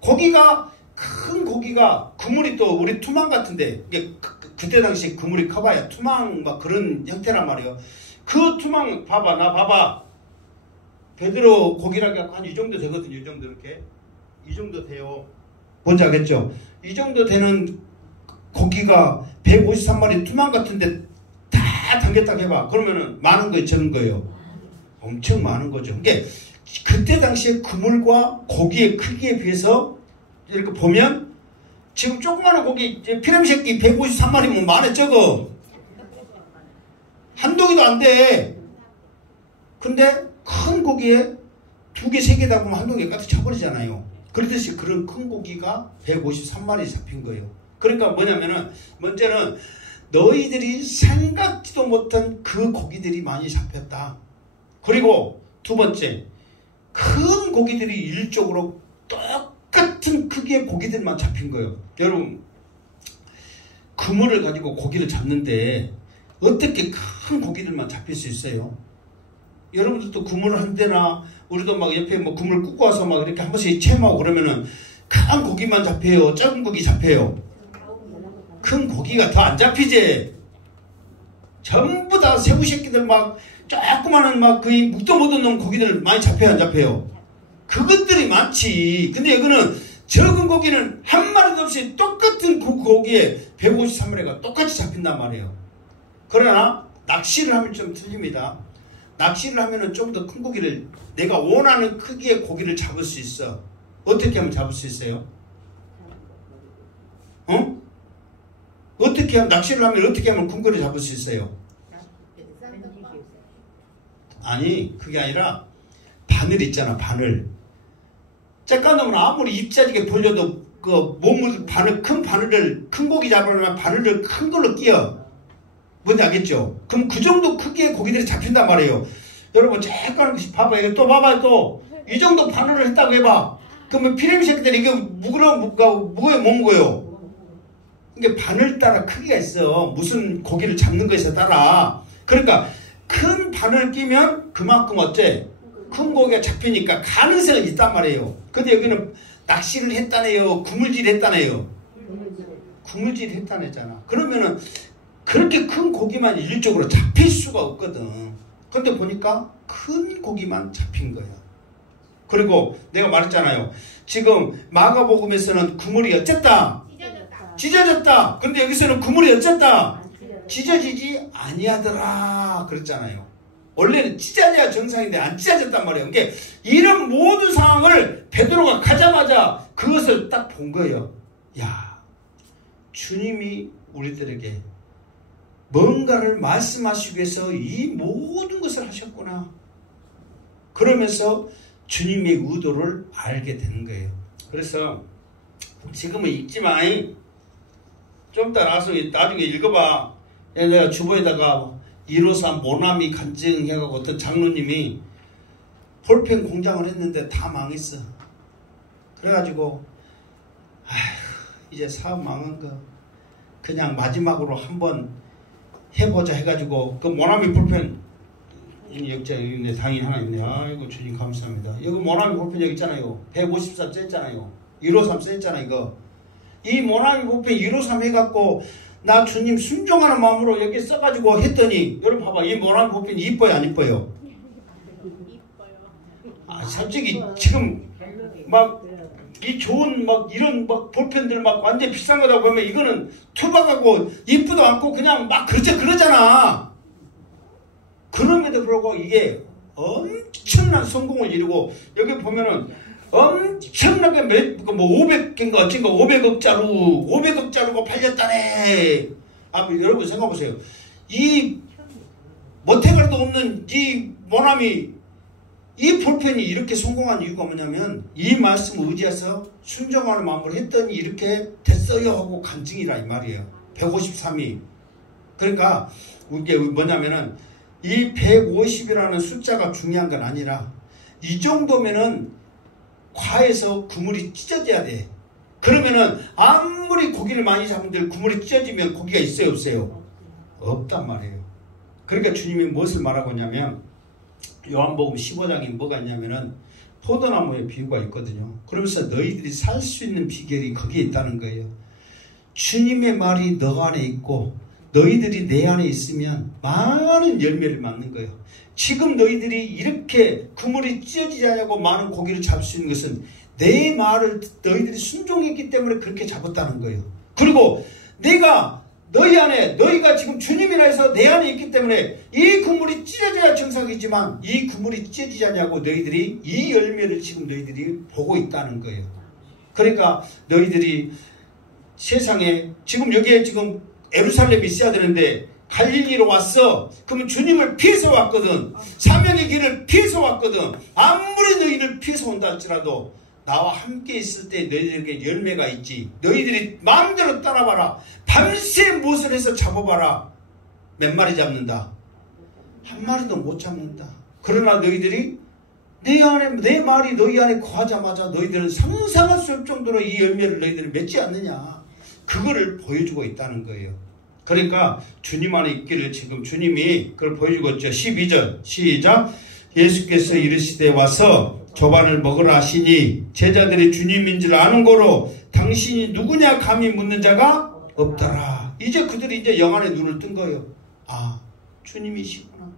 고기가 큰 고기가 그물이 또 우리 투망 같은데 이게 그때 당시 그물이 커봐야 투망 막 그런 형태란 말이에요. 그 투망 봐봐. 나 봐봐. 베드로 고기라기 한 이 정도 되거든요. 이 정도 이렇게. 이 정도 돼요. 뭔지 알겠죠? 이 정도 되는 고기가 153마리 투망 같은데 다 담겼다 해봐. 그러면은 많은 거예요? 적은 거예요? 엄청 많은 거죠. 그러니까 그때 당시에 그물과 고기의 크기에 비해서 이렇게 보면 지금 조그마한 고기 피라미새끼 153마리면 많아 적어. 한 동이도 안 돼. 근데 큰 고기에 2개, 3개 다 보면 한 동이에 가득 차버리잖아요. 그렇듯이 그런 큰 고기가 153마리 잡힌 거예요. 그러니까 뭐냐면은 먼저는 너희들이 생각지도 못한 그 고기들이 많이 잡혔다. 그리고 두 번째, 큰 고기들이 일적으로 똑같은 크기의 고기들만 잡힌 거예요. 여러분, 그물을 가지고 고기를 잡는데 어떻게 큰 고기들만 잡힐 수 있어요? 여러분들도 그물을 한 대나 우리도 막 옆에 뭐 그물 꽂고 와서 막 이렇게 한 번씩 체험하고 그러면은 큰 고기만 잡혀요? 작은 고기 잡혀요? 큰 고기가 더 안 잡히지? 전부 다 새우 새끼들 막 조그마한 막 거의 묵도 못 얻는 고기들 많이 잡혀요? 안 잡혀요? 그것들이 많지. 근데 여기는 적은 고기는 한 마리도 없이 똑같은 그 고기에 153마리가 똑같이 잡힌단 말이에요. 그러나 낚시를 하면 좀 틀립니다. 낚시를 하면은 좀 더 큰 고기를 내가 원하는 크기의 고기를 잡을 수 있어. 어떻게 하면 잡을 수 있어요? 어? 어떻게 하면 낚시를 하면 어떻게 하면 큰 고기를 잡을 수 있어요? 아니 그게 아니라 바늘 있잖아. 바늘. 쬐깐 놈은 아무리 입자지게 벌려도 그 몸을 큰 고기 잡으려면 바늘을 큰 걸로 끼어. 뭔지 알겠죠? 그럼 그 정도 크기의 고기들이 잡힌단 말이에요. 여러분 쬐깐 봐봐요. 또 봐봐요. 또 이 정도 바늘을 했다고 해봐. 그러면 피레미 새끼들이 이게 무거워요 못 먹어요. 이게 바늘 따라 크기가 있어. 무슨 고기를 잡는 것에 따라. 그러니까 큰 바늘 끼면 그만큼 어째? 큰 고기가 잡히니까 가능성은 있단 말이에요. 근데 여기는 낚시를 했다네요. 구물질 했다네요. 구물질 했다네잖아. 그러면은 그렇게 큰 고기만 일률적으로 잡힐 수가 없거든. 근데 보니까 큰 고기만 잡힌 거야. 그리고 내가 말했잖아요. 지금 마가복음에서는 그물이 어쨌다? 찢어졌다. 근데 여기서는 그물이 어쨌다? 찢어지지 아니하더라. 그랬잖아요. 원래는 찢어져야 정상인데 안 찢어졌단 말이에요. 그러니까 이런 모든 상황을 베드로가 가자마자 그것을 딱 본 거예요. 야, 주님이 우리들에게 뭔가를 말씀하시기 위해서 이 모든 것을 하셨구나. 그러면서 주님의 의도를 알게 되는 거예요. 그래서 지금은 읽지 마. 좀 이따 나중에 읽어봐. 내가 주보에다가 153 모나미 간증해가고 어떤 장로님이 볼펜 공장을 했는데 다 망했어. 그래가지고 이제 사업 망한 거 그냥 마지막으로 한번 해보자 해가지고 그 모나미 볼펜 여기 당이 하나 있네. 아이고 주님 감사합니다. 여기 모나미 볼펜 여기 있잖아요. 153 썼잖아요. 153 썼잖아 이거. 이 모나미 볼펜 153 해갖고 나 주님 순종하는 마음으로 여기 써가지고 했더니 여러분 봐봐. 이 모나미 볼펜 이뻐요 안 이뻐요? 아 솔직히 지금 막 이 좋은 막 이런 막 볼펜들 막 완전 비싼 거다 보면 이거는 투박하고 이쁘도 않고 그냥 막 그러잖아. 그럼에도 불구하고 이게 엄청난 성공을 이루고 여기 보면은 엄청나게 뭐 500개인가 어쩐가 500억짜리고 팔렸다네. 아 여러분 생각해보세요. 이 못해갈도 없는 이 모나미 이 볼펜이 이렇게 성공한 이유가 뭐냐면 이 말씀을 의지해서 순종하는 마음으로 했더니 이렇게 됐어요 하고 간증이라 이 말이에요. 153이. 그러니까 이게 뭐냐면은 이 150이라는 숫자가 중요한 건 아니라 이 정도면은 과에서 그물이 찢어져야 돼. 그러면은 아무리 고기를 많이 잡은들 그물이 찢어지면 고기가 있어요 없어요? 없단 말이에요. 그러니까 주님이 무엇을 말하고 있냐면 요한복음 15장에 뭐가 있냐면은 포도나무의 비유가 있거든요. 그러면서 너희들이 살 수 있는 비결이 거기에 있다는 거예요. 주님의 말이 너 안에 있고 너희들이 내 안에 있으면 많은 열매를 맺는 거예요. 지금 너희들이 이렇게 그물이 찢어지지 않냐고 많은 고기를 잡을 수 있는 것은 내 말을 너희들이 순종했기 때문에 그렇게 잡았다는 거예요. 그리고 내가 너희 안에 너희가 지금 주님이라 해서 내 안에 있기 때문에 이 그물이 찢어져야 정상이지만 이 그물이 찢어지지 않냐고 너희들이 이 열매를 지금 너희들이 보고 있다는 거예요. 그러니까 너희들이 세상에 지금 여기에 지금 예루살렘이 있어야 되는데 갈릴리로 왔어. 그러면 주님을 피해서 왔거든. 사명의 길을 피해서 왔거든. 아무리 너희를 피해서 온다 할지라도 나와 함께 있을 때 너희들에게 열매가 있지. 너희들이 마음대로 따라봐라. 밤새 무엇을 해서 잡아봐라. 몇 마리 잡는다? 한 마리도 못 잡는다. 그러나 너희들이 내 말이 너희 안에 거하자마자 너희들은 상상할 수 없을 정도로 이 열매를 너희들은 맺지 않느냐. 그거를 보여주고 있다는 거예요. 그러니까 주님 안에 있기를 지금 주님이 그걸 보여주고 있죠. 12절 시작. 예수께서 이르시되 와서 조반을 먹으라 하시니 제자들이 주님인 줄 아는 거로 당신이 누구냐 감히 묻는 자가 없더라. 이제 그들이 이제 영안의 눈을 뜬 거예요. 아 주님이시구나.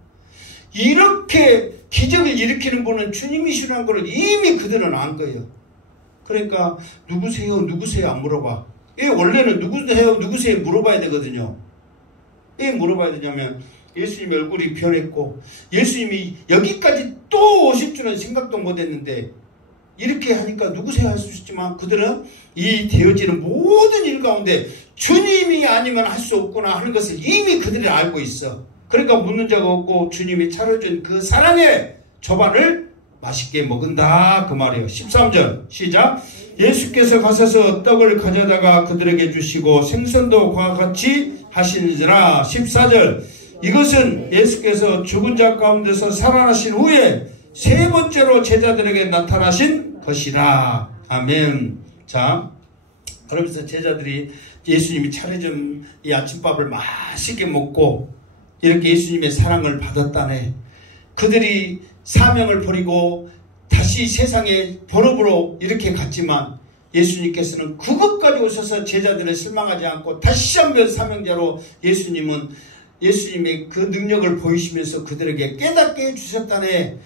이렇게 기적을 일으키는 분은 주님이시라는 걸 이미 그들은 안 거예요. 그러니까 누구세요 안 물어봐. 원래는 누구세요 물어봐야 되거든요. 왜 물어봐야 되냐면 예수님 얼굴이 변했고 예수님이 여기까지 또 오실 줄은 생각도 못했는데 이렇게 하니까 누구세요 할 수 있지만 그들은 이 되어지는 모든 일 가운데 주님이 아니면 할 수 없구나 하는 것을 이미 그들이 알고 있어. 그러니까 묻는 자가 없고 주님이 차려준 그 사랑의 조반을 맛있게 먹은다 그 말이에요. 13절 시작. 예수께서 가셔서 떡을 가져다가 그들에게 주시고 생선도 그와 같이 하시니라. 14절 이것은 예수께서 죽은 자 가운데서 살아나신 후에 세 번째로 제자들에게 나타나신 것이라. 아멘. 자, 그러면서 제자들이 예수님이 차려준 이 아침밥을 맛있게 먹고 이렇게 예수님의 사랑을 받았다네. 그들이 사명을 버리고 다시 세상에 본업으로 이렇게 갔지만 예수님께서는 그것까지 오셔서 제자들을 실망하지 않고 다시 한번 사명자로 예수님의 그 능력을 보이시면서 그들에게 깨닫게 해주셨다네.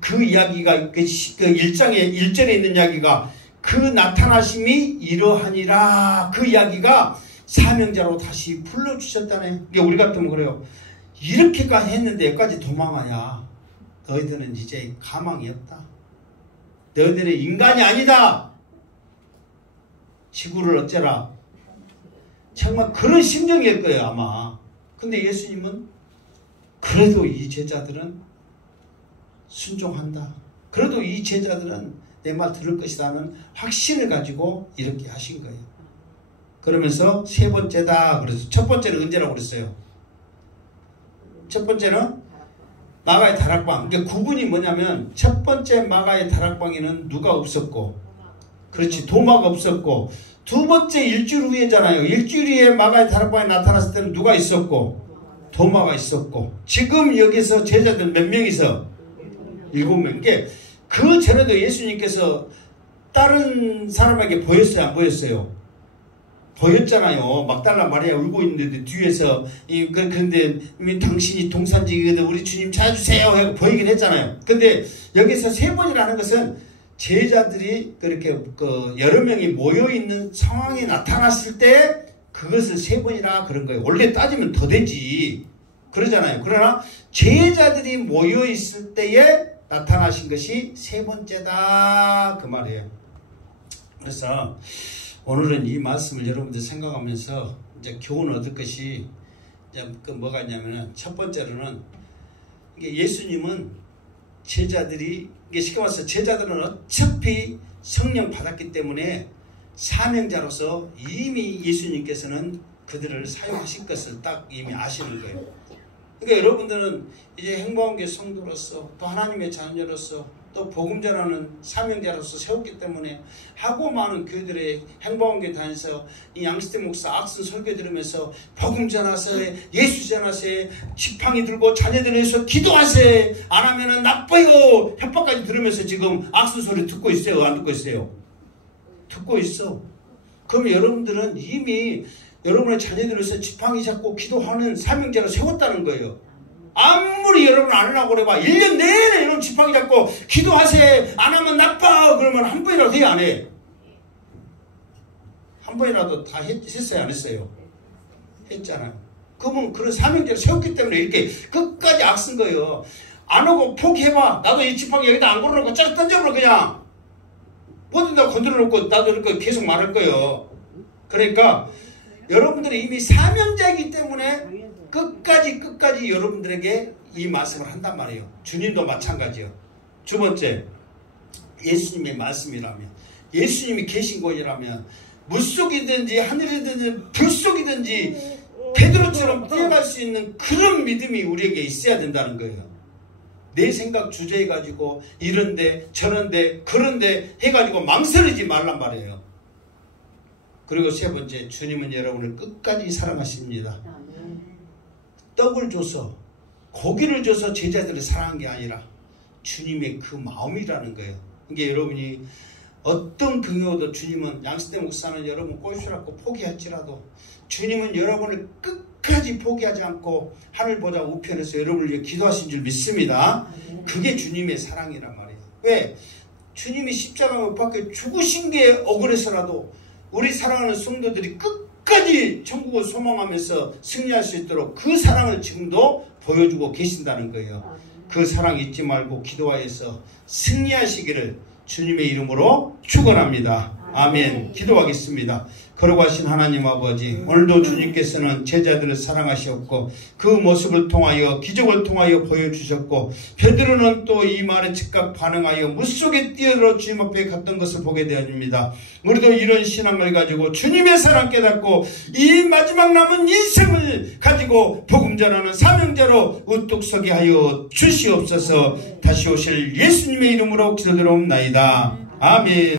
그 이야기가 그 1절에 있는 이야기가 그 나타나심이 이러하니라. 그 이야기가 사명자로 다시 불러주셨다네. 이게 우리 같으면 그래요. 이렇게까지 했는데 여기까지 도망하냐. 너희들은 이제 가망이 없다. 너희들은 인간이 아니다. 지구를 어째라. 정말 그런 심정일 거예요 아마. 근데 예수님은 그래도 이 제자들은 순종한다. 그래도 이 제자들은 내 말 들을 것이라는 확신을 가지고 이렇게 하신 거예요. 그러면서 세 번째다. 그래서 첫 번째는 언제라고 그랬어요? 첫 번째는 마가의 다락방. 그러니까 구분이 뭐냐면 첫 번째 마가의 다락방에는 누가 없었고, 그렇지, 도마가 없었고, 두 번째 일주일 후에잖아요. 일주일 후에 마가의 다락방에 나타났을 때는 누가 있었고, 도마가 있었고, 지금 여기서 제자들 몇 명이서? 7명. 그러니까 그 전에도 예수님께서 다른 사람에게 보였어요? 안 보였어요? 보였잖아요. 막달라 마리아 울고 있는데 뒤에서 그런데 당신이 동산직이거든 우리 주님 찾아주세요 하고 보이긴 했잖아요. 근데 여기서 세 번이라는 것은 제자들이 그렇게 여러 명이 모여 있는 상황에 나타났을 때 그것을 세 번이라 그런 거예요. 원래 따지면 더 되지. 그러잖아요. 그러나 제자들이 모여 있을 때에 나타나신 것이 세 번째다 그 말이에요. 그래서 오늘은 이 말씀을 여러분들 생각하면서 이제 교훈을 얻을 것이 이제 뭐가 있냐면은 첫 번째로는 예수님은 제자들이 쉽게 말해서 제자들은 어차피 성령 받았기 때문에 사명자로서 이미 예수님께서는 그들을 사용하실 것을 딱 이미 아시는 거예요. 그러니까 여러분들은 이제 행복한교회 성도로서 또 하나님의 자녀로서 또 복음 전하는 사명자로서 세웠기 때문에 하고 많은 교회들의 행복한교회 다니면서 이 양시태 목사 악순 설교 들으면서 복음 전하세요, 예수 전하세요, 지팡이 들고 자녀들 위해서 기도하세요, 안 하면은 나빠요 협박까지 들으면서 지금 악순 소리 듣고 있어요? 안 듣고 있어요? 듣고 있어. 그럼 여러분들은 이미 여러분의 자녀들에서 지팡이 잡고 기도하는 사명자로 세웠다는 거예요. 아무리 여러분 안 하려고 그래봐. 1년 내내 여러분 지팡이 잡고 기도하세요. 안 하면 나빠. 그러면 한 번이라도 해, 안 해? 한 번이라도 다 했어요, 안 했어요? 했잖아요. 그러면 그런 사명자를 세웠기 때문에 이렇게 끝까지 악쓴 거예요. 안 하고 포기해봐. 나도 이 지팡이 여기다 안 걸어놓고 쫙 던져버려 그냥. 뭐든다 건드려놓고 나도 이렇게 계속 말할 거예요. 그러니까 여러분들이 이미 사명자이기 때문에 끝까지 여러분들에게 이 말씀을 한단 말이에요. 주님도 마찬가지예요. 두 번째, 예수님의 말씀이라면, 예수님이 계신 곳이라면 물속이든지 하늘이든지 불속이든지 베드로처럼 뛰어갈 수 있는 그런 믿음이 우리에게 있어야 된다는 거예요. 내 생각 주저해가지고 이런데 저런데 그런데 해가지고 망설이지 말란 말이에요. 그리고 세 번째, 주님은 여러분을 끝까지 사랑하십니다. 떡을 줘서 고기를 줘서 제자들을 사랑한 게 아니라 주님의 그 마음이라는 거예요. 이게 여러분이 어떤 경우도 주님은 양시태 목사는 여러분 꼬시라고 포기할지라도 주님은 여러분을 끝까지 포기하지 않고 하늘보다 우편에서 여러분을 위해 기도하신 줄 믿습니다. 그게 주님의 사랑이란 말이에요. 왜? 주님이 십자가 못 박혀 죽으신 게 억울해서라도 우리 사랑하는 성도들이 끝까지 천국을 소망하면서 승리할 수 있도록 그 사랑을 지금도 보여주고 계신다는 거예요. 그 사랑 잊지 말고 기도하여서 승리하시기를 주님의 이름으로 축원합니다. 아멘. 기도하겠습니다. 거룩하신 하나님 아버지, 오늘도 주님께서는 제자들을 사랑하셨고 그 모습을 통하여 기적을 통하여 보여주셨고 베드로는 또 이 말에 즉각 반응하여 물속에 뛰어들어 주님 앞에 갔던 것을 보게 되었습니다. 우리도 이런 신앙을 가지고 주님의 사랑 깨닫고 이 마지막 남은 인생을 가지고 복음 전하는 사명자로 우뚝 서게 하여 주시옵소서. 다시 오실 예수님의 이름으로 기도드리옵나이다. 아멘.